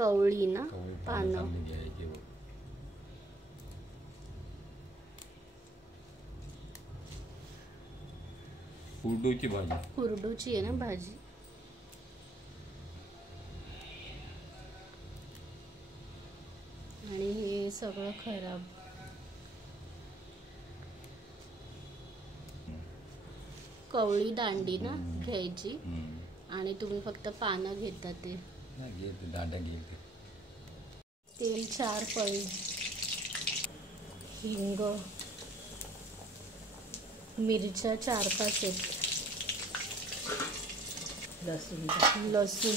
कवळी ना कवळी पानं चांगली घ्यायची बघ. कुरडूची भाजी. कुरडूची आहे ना भाजी. आणि हे सगळं खराब. कवळी दांडी ना घ्यायची आणि तुम्ही फक्त पानं घेता ते. दांड्या घे. तेल 4 पळी, हिंग, मिरच्या 4-5 आहेत, लसूण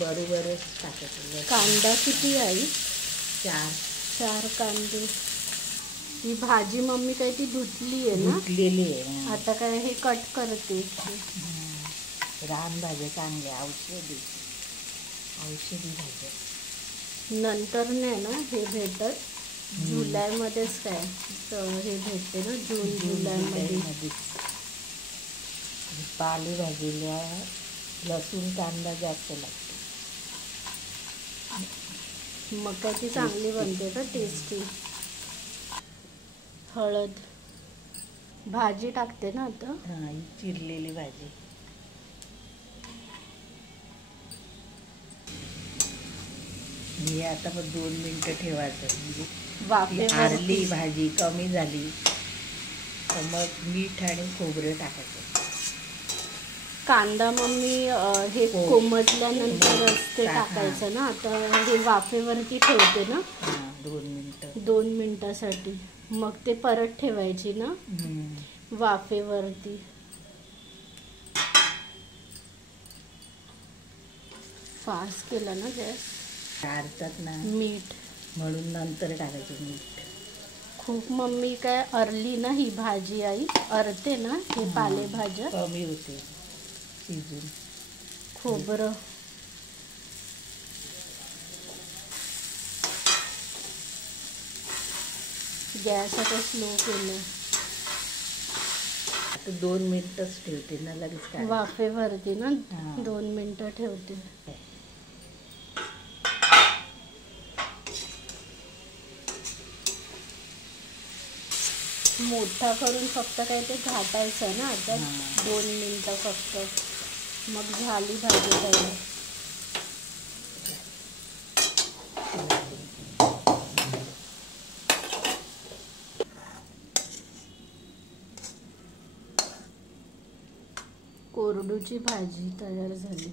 बरोबरच टाकायचं. कांदा किती आई? 4 कांदे. ही भाजी मम्मी काय ती धुतली आहे ना? धुतलेली आहे. आता काय हे कट करते. रान भाज्या चांगल्या, औषधी भाज्या. नंतर नाही ना हे भेटत, जुलैमध्येच काय तर हे भेटते ना, जून जुलैमध्ये. पालेभाजीला लसूण कांदा जास्त लागतो. मग काय ती चांगली बनते का, टेस्टी. हळद, भाजी टाकते ना आता. ही चिरलेली भाजी. हे आता मग 2 मिनिटं ठेवायचं, म्हणजे आरली भाजी कमी झाली तर मग मीठ आणि खोबरं टाकायचं. कांदा मम्मी हे कोमटल्यानंतरच ते टाकायचं ना. आता हे वाफेवरती ठेवते ना 2 मिनिटासाठी, मग ते परत ठेवायची ना वाफेवरती. फास्ट केला ना गॅस. चारतात ना मीठ म्हणून नंतर टाकायचं मीठ. खूप मम्मी काय अरली ना ही भाजी आई, अरते ना हे पालेभाज्या. कमी होते शिजून. खोबरं, गॅस आता स्लो केलं. आता 2 मिनिटच ठेवते ना, लगेच वाफेवरती ना 2 मिनिटं ठेवते. मोठा करून फक्त काय ते घाटायचं ना आता 2 मिनिटं फक्त, मग झाली भाजी तयार. कोरडूची भाजी तयार झाली.